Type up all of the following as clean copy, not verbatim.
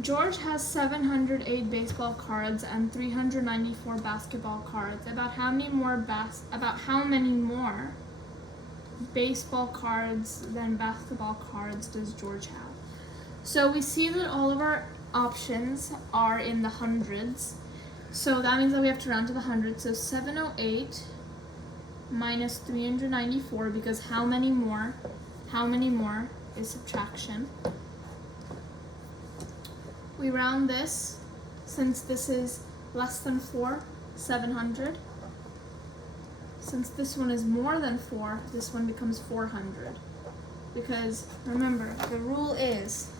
George has 708 baseball cards and 394 basketball cards. About how many more baseball cards than basketball cards does George have? So we see that all of our options are in the hundreds. So that means that we have to round to the hundreds. So 708 minus 394, because how many more is subtraction. We round this, since this is less than 4, 700. Since this one is more than 4, this one becomes 400. Because remember, the rule is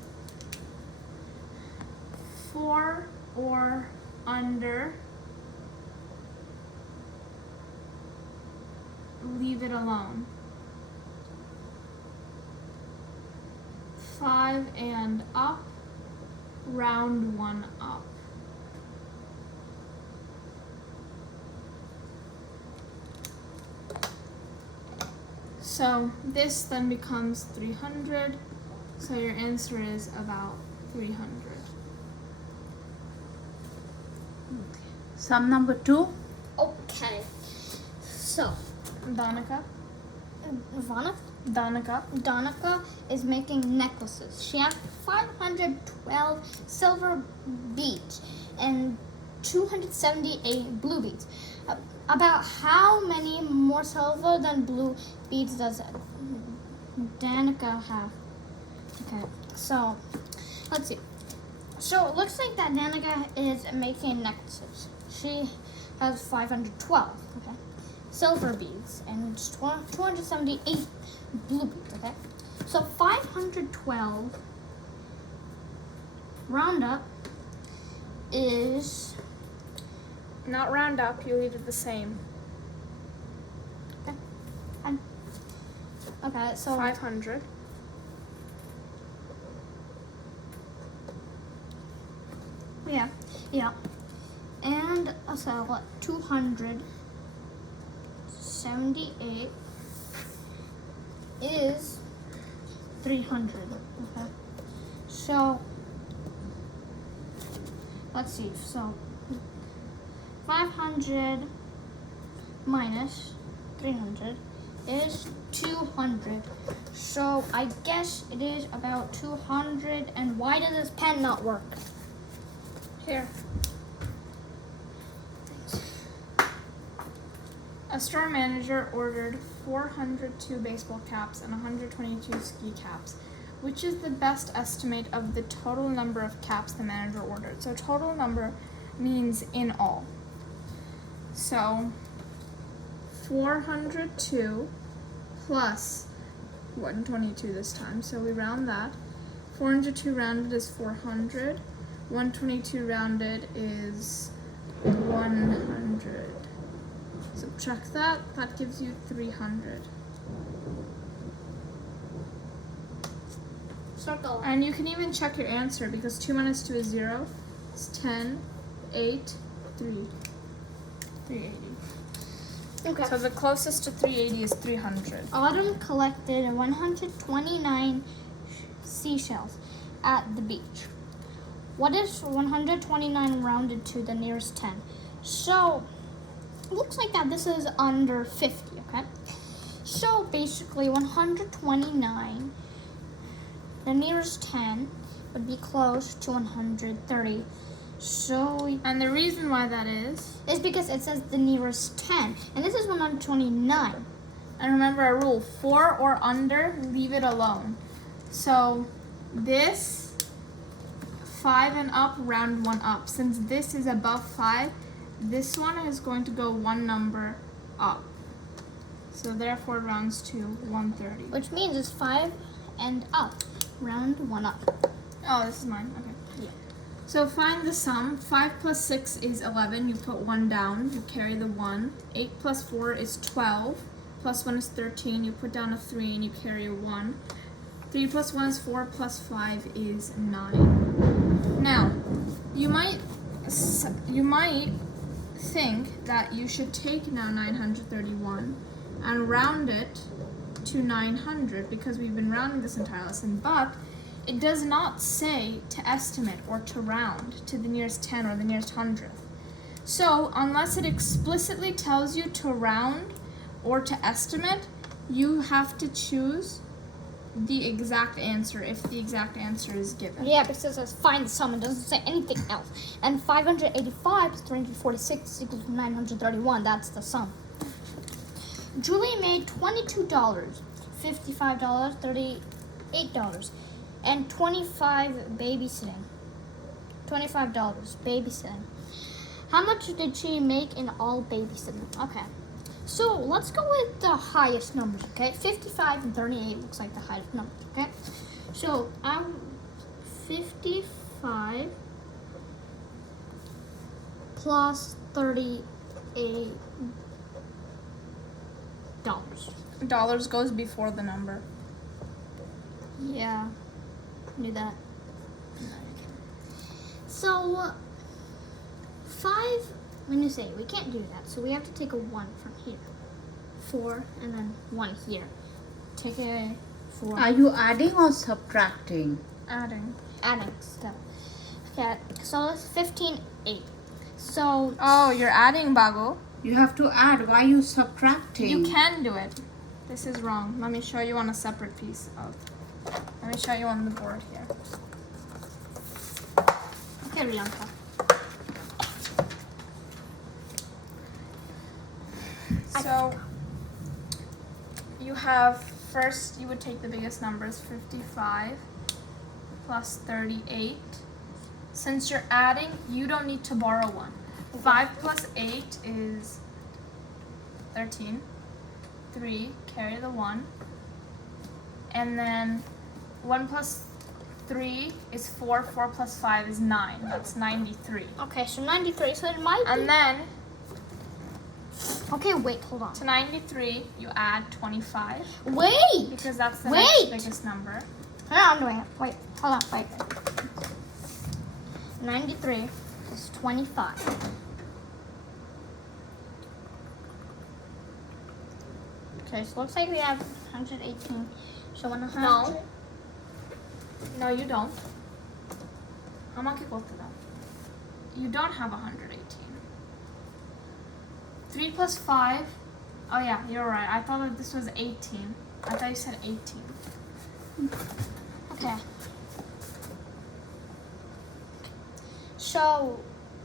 4 or under, leave it alone. 5 and up, round 1 up. So this then becomes 300. So your answer is about 300. Sum number 2. Okay. So, Danica Donica is making necklaces. She has 512 silver beads and 278 blue beads. About how many more silver than blue beads does Danica have? Okay, so let's see. So it looks like that Danica is making necklaces. She has 512, okay, silver beads and 278 blue beads, okay? So 512 round up is, not round up, you leave it the same. okay, so 500. yeah. And so what, 278 is 300, okay? So, let's see, so 500 minus 300 is 200. So I guess it is about 200, and why does this pen not work? Here. A store manager ordered 402 baseball caps and 122 ski caps. Which is the best estimate of the total number of caps the manager ordered? So total number means in all. So 402 plus 122 this time. So we round that. 402 rounded is 400. 122 rounded is 100. Subtract that, that gives you 300. Circle. And you can even check your answer, because 2 minus 2 is 0. It's 10, 8, 3. 380. Okay. So the closest to 380 is 300. Autumn collected 129 seashells at the beach. What is 129 rounded to the nearest 10? So, it looks like that this is under 50, okay? So, basically, 129, the nearest 10 would be close to 130. So, And the reason why that is because it says the nearest 10, and this is 129. and remember our rule, 4 or under, leave it alone. So this, 5 and up, round 1 up. Since this is above 5, this one is going to go 1 number up. So therefore it rounds to 130. Which means it's 5 and up, round 1 up. Oh, this is mine, okay. Yeah. So find the sum. 5 plus 6 is 11. You put 1 down. You carry the 1. 8 plus 4 is 12. Plus 1 is 13. You put down a 3 and you carry a 1. 3 plus 1 is 4. Plus 5 is 9. Now, you might think that you should take now 931 and round it to 900, because we've been rounding this entire lesson. But it does not say to estimate or to round to the nearest 10 or the nearest hundredth. So unless it explicitly tells you to round or to estimate, you have to choose the exact answer if the exact answer is given. Yeah, because it says find the sum. It doesn't say anything else. And 585 plus 346 equals 931. That's the sum. Julie made $22, $55, $38, and $25 babysitting. How much did she make in all babysitting? Okay. So let's go with the highest numbers, okay? 55 and 38 looks like the highest numbers, okay? So 55 plus $38. Dollars goes before the number. Yeah, knew that. So 5. When you say we can't do that, so we have to take a 1 from here. 4 and then 1 here. Take a 4. Are you adding or subtracting? Adding. Adding stuff. Okay, so it's 15, 8. So Oh, you're adding, Bago. You have to add. Why are you subtracting? You can do it. This is wrong. Let me show you on a separate piece of. Let me show you on the board here. okay, Riyanka. So you have first you would take the biggest numbers, 55 plus 38. Since you're adding, you don't need to borrow one. 5 plus 8 is 13. 3, carry the 1. And then 1 plus 3 is 4. 4 plus 5 is 9. That's 93. Okay, so 93. So it might be. And then Okay, wait, hold on. to 93, you add 25. Wait! Because that's the Wait! next biggest number. No, I'm doing it. Wait, hold on, wait. 93 is 25. Okay, so looks like we have 118. So 100. No. No, you don't. How much equal to that? You don't have 118. 3 plus 5. Oh yeah, you're right. I thought that this was 18. I thought you said 18. Okay. So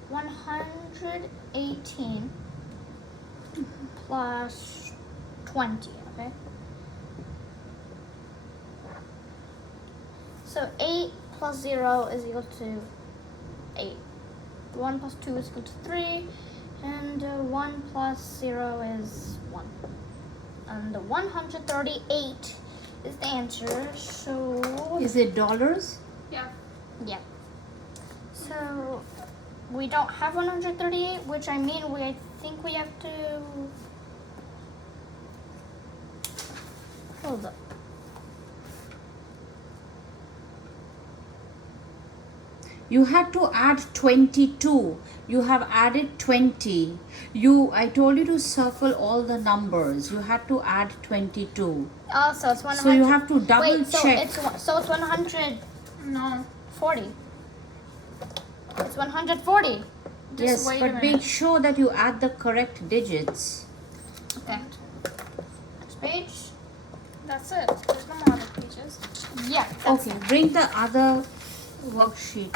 118 plus 20, okay? So 8 plus 0 is equal to 8. 1 plus 2 is equal to 3. And 1 plus 0 is 1. And the 138 is the answer. So Is it dollars? Yeah. yeah. So we don't have 138, which I mean I think we have to hold up. You had to add 22. You have added 20. I told you to circle all the numbers. You had to add 22. Oh, so it's 100. So you have to double Wait, check. it's 140. No. It's 140. Just Yes, wait a but minute. make sure that you add the correct digits. Okay. Next page. That's it. There's no more other pages. Yeah. That's Okay, bring the other worksheet.